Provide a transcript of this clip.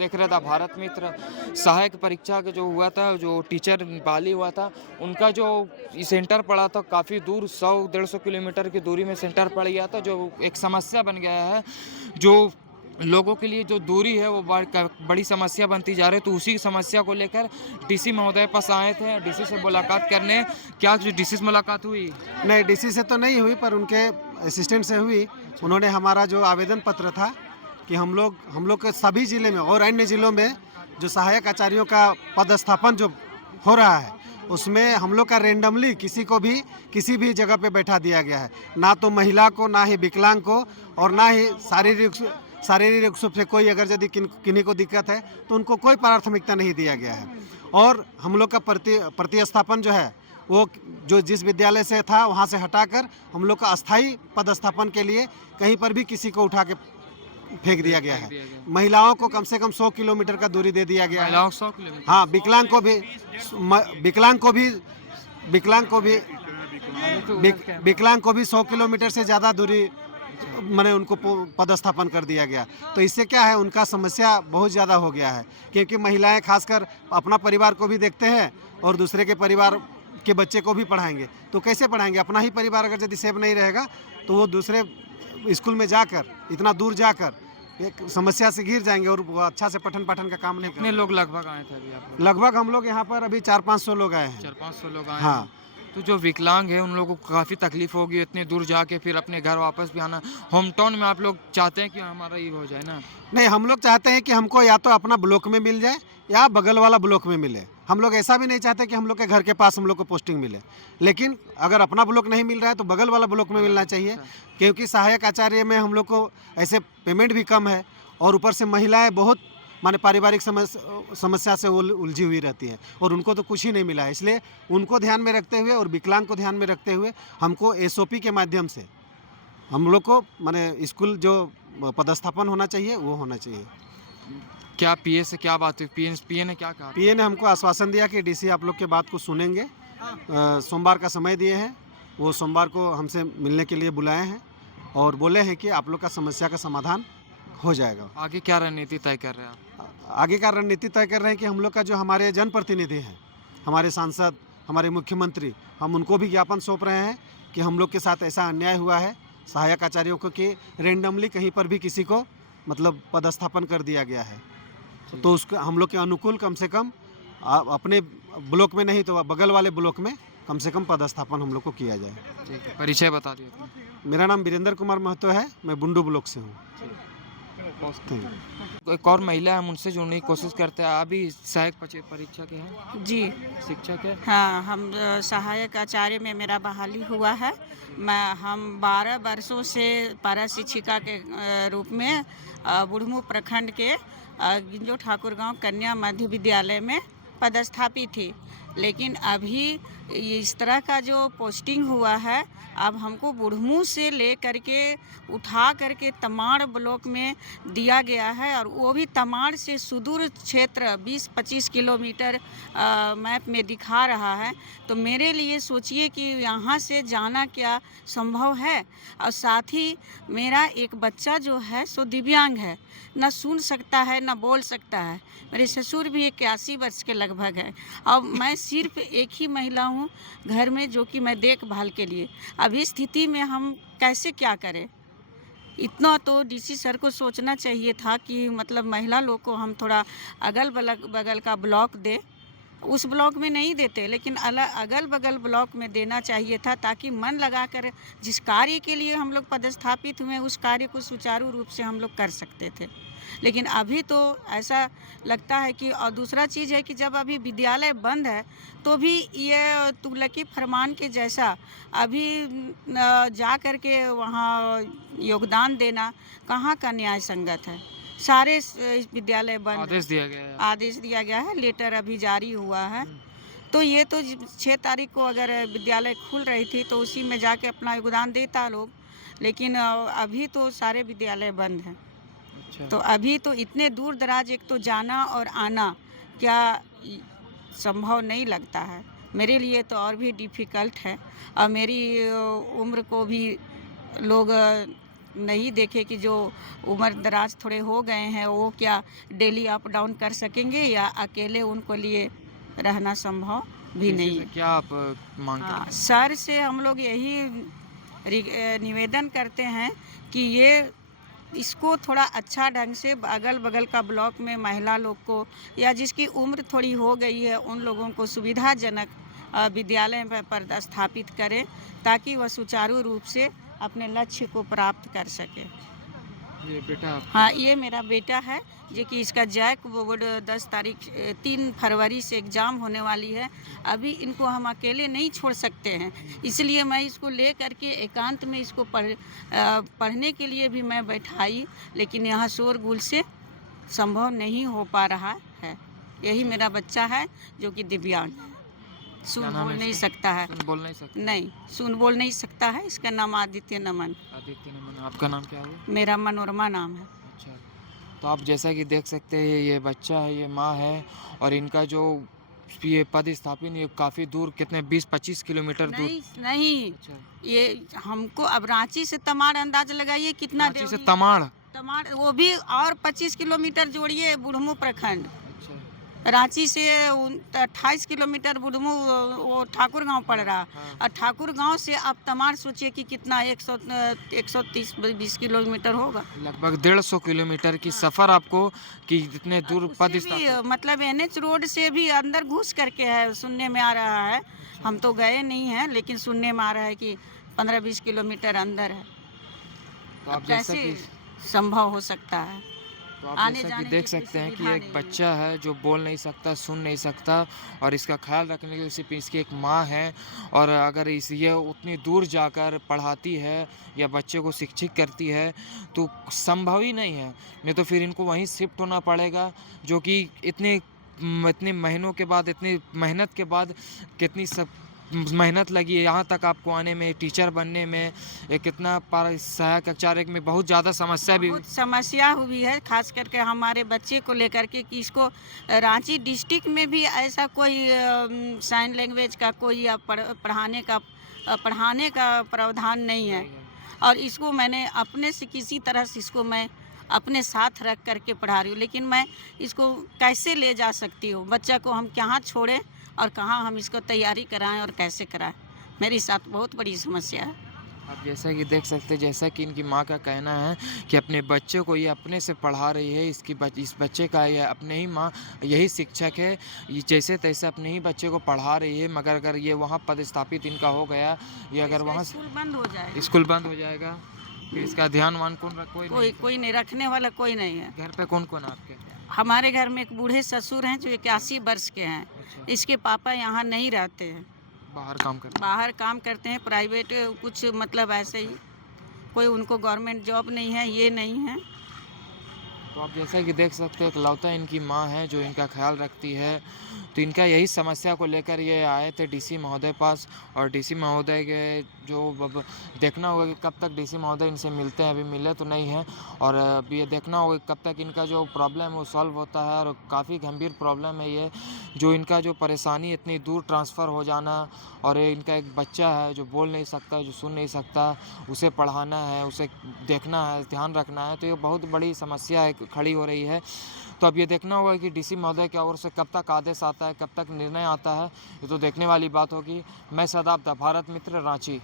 देख रहा था भारत मित्र सहायक परीक्षा का जो हुआ था, जो टीचर बहाली हुआ था, उनका जो सेंटर पड़ा था काफ़ी दूर 100-150 किलोमीटर की दूरी में सेंटर पड़ गया था, जो एक समस्या बन गया है। जो लोगों के लिए जो दूरी है वो बड़ी समस्या बनती जा रही है। तो उसी समस्या को लेकर डीसी महोदय पास आए थे, डीसी से मुलाकात करने। क्या जो डीसी से मुलाकात हुई? नहीं, डीसी से तो नहीं हुई, पर उनके असिस्टेंट से हुई। उन्होंने हमारा जो आवेदन पत्र था कि हम लोग के सभी ज़िले में और अन्य ज़िलों में जो सहायक आचार्यों का पदस्थापन जो हो रहा है, उसमें हम लोग का रेंडमली किसी को भी किसी भी जगह पे बैठा दिया गया है। ना तो महिला को, ना ही विकलांग को, और ना ही शारीरिक रूप से कोई अगर यदि किन्हीं को दिक्कत है तो उनको कोई प्राथमिकता नहीं दिया गया है। और हम लोग का प्रतिस्थापन जो है वो जो जिस विद्यालय से था वहाँ से हटाकर हम लोग का अस्थाई पदस्थापन के लिए कहीं पर भी किसी को उठा के फेंक दिया गया है। महिलाओं को कम से कम 100 किलोमीटर का दूरी दे दिया गया है। महिलाओं को 100 किलोमीटर? हाँ, विकलांग को भी 100 किलोमीटर से ज़्यादा दूरी मैंने उनको पदस्थापन कर दिया गया। तो इससे क्या है, उनका समस्या बहुत ज़्यादा हो गया है, क्योंकि महिलाएं खासकर अपना परिवार को भी देखते हैं और दूसरे के परिवार के बच्चे को भी पढ़ाएंगे। तो कैसे पढ़ाएंगे? अपना ही परिवार अगर यदि सेफ नहीं रहेगा तो वो दूसरे स्कूल में जाकर, इतना दूर जाकर एक समस्या से घिर जाएंगे और वो अच्छा से पठन पाठन का काम नहीं कितने करेंगे। लोग लगभग आए थे अभी आप लोग? लगभग हम लोग यहाँ पर अभी 400-500 लोग आए हैं। 400-500 लोग आए हाँ। हैं। तो जो विकलांग है उन लोगों को काफ़ी तकलीफ होगी इतनी दूर जाके फिर अपने घर वापस भी आना। होम टाउन में आप लोग चाहते हैं कि हमारा ये हो जाए ना? नहीं, हम लोग चाहते हैं कि हमको या तो अपना ब्लॉक में मिल जाए या बगल वाला ब्लॉक में मिले। हम लोग ऐसा भी नहीं चाहते कि हम लोग के घर के पास हम लोग को पोस्टिंग मिले, लेकिन अगर अपना ब्लॉक नहीं मिल रहा है तो बगल वाला ब्लॉक में मिलना चाहिए, क्योंकि सहायक आचार्य में हम लोग को ऐसे पेमेंट भी कम है और ऊपर से महिलाएं बहुत माने पारिवारिक समस्या से उलझी हुई रहती हैं और उनको तो कुछ ही नहीं मिला है। इसलिए उनको ध्यान में रखते हुए और विकलांग को ध्यान में रखते हुए हमको एसओपी के माध्यम से हम लोग को माने स्कूल जो पदस्थापन होना चाहिए वो होना चाहिए। क्या पीए से क्या बात हुई? पीए ने क्या कहा? पीए ने हमको आश्वासन दिया कि डीसी आप लोग के बात को सुनेंगे। सोमवार का समय दिए हैं, वो सोमवार को हमसे मिलने के लिए बुलाए हैं और बोले हैं कि आप लोग का समस्या का समाधान हो जाएगा। आगे क्या रणनीति तय कर रहे हैं आप? आगे का रणनीति तय कर रहे हैं कि हम लोग का जो हमारे जनप्रतिनिधि हैं, हमारे सांसद, हमारे मुख्यमंत्री, हम उनको भी ज्ञापन सौंप रहे हैं कि हम लोग के साथ ऐसा अन्याय हुआ है सहायक आचार्यों को कि रेंडमली कहीं पर भी किसी को मतलब पदस्थापन कर दिया गया है। तो उसको हम लोग के अनुकूल कम से कम अपने ब्लॉक में नहीं तो बगल वाले ब्लॉक में कम से कम पदस्थापन हम लोग को किया जाए। ठीक है, परिचय बता दिए अपना। मेरा नाम वीरेंद्र कुमार महतो है, मैं बुंडू ब्लॉक से हूँ। एक और महिला हम उनसे जुड़ने की कोशिश करते हैं। अभी सहायक परीक्षा के हैं? जी शिक्षक है? हाँ, हम सहायक आचार्य में मेरा बहाली हुआ है। हम 12 वर्षों से पारा शिक्षिका के रूप में बुढ़मू प्रखंड के गिंजो ठाकुर गांव कन्या मध्य विद्यालय में पदस्थापित थी, लेकिन अभी इस तरह का जो पोस्टिंग हुआ है, अब हमको बुढ़मू से ले करके उठा करके तमाड़ ब्लॉक में दिया गया है, और वो भी तमाड़ से सुदूर क्षेत्र 20-25 किलोमीटर मैप में दिखा रहा है। तो मेरे लिए सोचिए कि यहाँ से जाना क्या संभव है। और साथ ही मेरा एक बच्चा जो है सो दिव्यांग है, ना सुन सकता है ना बोल सकता है। मेरे ससुर भी 81 वर्ष के लगभग है और मैं सिर्फ एक ही महिला हूँ घर में जो कि मैं देखभाल के लिए। अभी स्थिति में हम कैसे क्या करें? इतना तो डीसी सर को सोचना चाहिए था कि मतलब महिला लोग को हम थोड़ा अगल बगल का ब्लॉक दे। उस ब्लॉक में नहीं देते, लेकिन अगल बगल ब्लॉक में देना चाहिए था, ताकि मन लगाकर जिस कार्य के लिए हम लोग पदस्थापित हुए उस कार्य को सुचारू रूप से हम लोग कर सकते थे। लेकिन अभी तो ऐसा लगता है कि, और दूसरा चीज़ है कि जब अभी विद्यालय बंद है तो भी ये तुगलकी फरमान के जैसा अभी जा कर के वहाँ योगदान देना कहाँ का न्याय संगत है। सारे विद्यालय बंद, आदेश दिया गया है? आदेश दिया गया है, लेटर अभी जारी हुआ है। तो ये तो 6 तारीख को अगर विद्यालय खुल रही थी तो उसी में जाके अपना योगदान देता लोग, लेकिन अभी तो सारे विद्यालय बंद हैं। अच्छा। तो अभी तो इतने दूर दराज एक तो जाना और आना क्या संभव नहीं लगता है। मेरे लिए तो और भी डिफ़िकल्ट है, और मेरी उम्र को भी लोग नहीं देखे कि जो उम्र दराज थोड़े हो गए हैं वो क्या डेली अप डाउन कर सकेंगे या अकेले उनको लिए रहना संभव भी किसी नहीं से है। क्या आप मांग हाँ, करते सर से हम लोग यही निवेदन करते हैं कि ये इसको थोड़ा अच्छा ढंग से अगल बगल का ब्लॉक में महिला लोग को या जिसकी उम्र थोड़ी हो गई है उन लोगों को सुविधाजनक विद्यालय पर स्थापित करें ताकि वह सुचारू रूप से अपने लक्ष्य को प्राप्त कर सके। हैं? ये बेटा आप हाँ, ये मेरा बेटा है जो कि इसका जैक बोर्ड 3 फरवरी से एग्ज़ाम होने वाली है। अभी इनको हम अकेले नहीं छोड़ सकते हैं, इसलिए मैं इसको ले करके एकांत में इसको पढ़ने के लिए भी मैं बैठाई, लेकिन यहाँ शोरगुल से संभव नहीं हो पा रहा है। यही मेरा बच्चा है जो कि दिव्यांग है, सुन क्या नाम बोल है नहीं इसका? सकता है। सुन बोल नहीं सकते। नहीं, सुन बोल नहीं सकता है। इसका नाम आदित्य नमन, आदित्य नमन। आपका नाम क्या हुआ? मेरा मनोरमा नाम है। अच्छा, तो आप जैसा कि देख सकते हैं ये बच्चा है, ये माँ है और इनका जो ये पद स्थापित ये काफ़ी दूर, कितने 20-25 किलोमीटर दूर। नहीं नहीं, अच्छा, ये हमको अब रांची से तमाड़ अंदाज लगाइए कितना रांची से देवरी- तमाड़। तमाड़ वो भी और 25 किलोमीटर जोड़िए बुढ़मू प्रखंड। अच्छा, रांची से 28 किलोमीटर बुढ़मू वो ठाकुर गांव पड़ रहा। हाँ। और ठाकुर गांव से आप तमाड़ सोचिए कि कितना 130-20 किलोमीटर होगा। लगभग 150 किलोमीटर की सफ़र आपको कि इतने दूर उससे पद भी स्थापित। मतलब NH रोड से भी अंदर घुस करके है, सुनने में आ रहा है। हम तो गए नहीं हैं लेकिन सुनने में आ रहा है कि 15-20 किलोमीटर अंदर है। तो अब आप जैसा कैसे कि संभव हो सकता है? तो आप आने जैसा कि जाने देख की कोई सकते हैं कि सुविधा एक नहीं है। बच्चा है जो बोल नहीं सकता, सुन नहीं सकता और इसका ख्याल रखने के लिए सिर्फ इसकी एक माँ है। और अगर ये उतनी दूर जाकर पढ़ाती है या बच्चे को शिक्षित करती है तो संभव ही नहीं है, नहीं तो फिर इनको वहीं शिफ्ट होना पड़ेगा, जो कि इतने महीनों के बाद, इतनी मेहनत के बाद, कितनी सब मेहनत लगी है यहाँ तक आपको आने में, टीचर बनने में। कितना सहायक आचार्य में बहुत ज़्यादा समस्या भी। बहुत समस्या हुई है, खास करके हमारे बच्चे को लेकर के कि इसको रांची डिस्ट्रिक्ट में भी ऐसा कोई साइन लैंग्वेज का कोई पढ़ाने का प्रावधान नहीं है। और इसको मैंने अपने से किसी तरह से इसको मैं अपने साथ रख करके पढ़ा रही हूँ, लेकिन मैं इसको कैसे ले जा सकती हूँ? बच्चा को हम कहाँ छोड़ें और कहाँ हम इसको तैयारी कराएं और कैसे कराएं? मेरे साथ बहुत बड़ी समस्या है। आप जैसा कि देख सकते हैं, जैसा कि इनकी माँ का कहना है कि अपने बच्चे को ये अपने से पढ़ा रही है। इस बच्चे का ये अपने ही माँ यही शिक्षक है, ये जैसे तैसे अपने ही बच्चे को पढ़ा रही है। मगर अगर ये वहाँ पदस्थापित इनका हो गया, ये अगर वहाँ स्कूल बंद हो जाए, स्कूल बंद हो जाएगा फिर इसका ध्यान वान कौन रख? कोई नहीं, रखने वाला कोई नहीं है। घर पे कौन कौन आपके? हमारे घर में एक बूढ़े ससुर हैं जो 81 वर्ष के हैं। अच्छा, इसके पापा यहाँ नहीं रहते हैं, बाहर काम करते बाहर काम करते हैं, प्राइवेट कुछ मतलब ऐसे ही, कोई उनको गवर्नमेंट जॉब नहीं है, ये नहीं है। तो आप जैसा कि देख सकते हैं, इकलौता इनकी माँ है जो इनका ख्याल रखती है। तो इनका यही समस्या को लेकर ये आए थे डीसी महोदय पास, और डीसी महोदय के जो अब देखना होगा कि कब तक डीसी महोदय इनसे मिलते हैं। अभी मिले तो नहीं हैं, और अभी ये देखना होगा कि कब तक इनका जो प्रॉब्लम है वो सॉल्व होता है। और काफ़ी गंभीर प्रॉब्लम है ये, जो इनका जो परेशानी इतनी दूर ट्रांसफ़र हो जाना, और ये इनका एक बच्चा है जो बोल नहीं सकता, जो सुन नहीं सकता, उसे पढ़ाना है, उसे देखना है, ध्यान रखना है। तो ये बहुत बड़ी समस्या है, खड़ी हो रही है। तो अब ये देखना होगा कि डीसी महोदय की ओर से कब तक आदेश आता है, कब तक निर्णय आता है, ये तो देखने वाली बात होगी। मैं सदाब दा, भारत मित्र, रांची।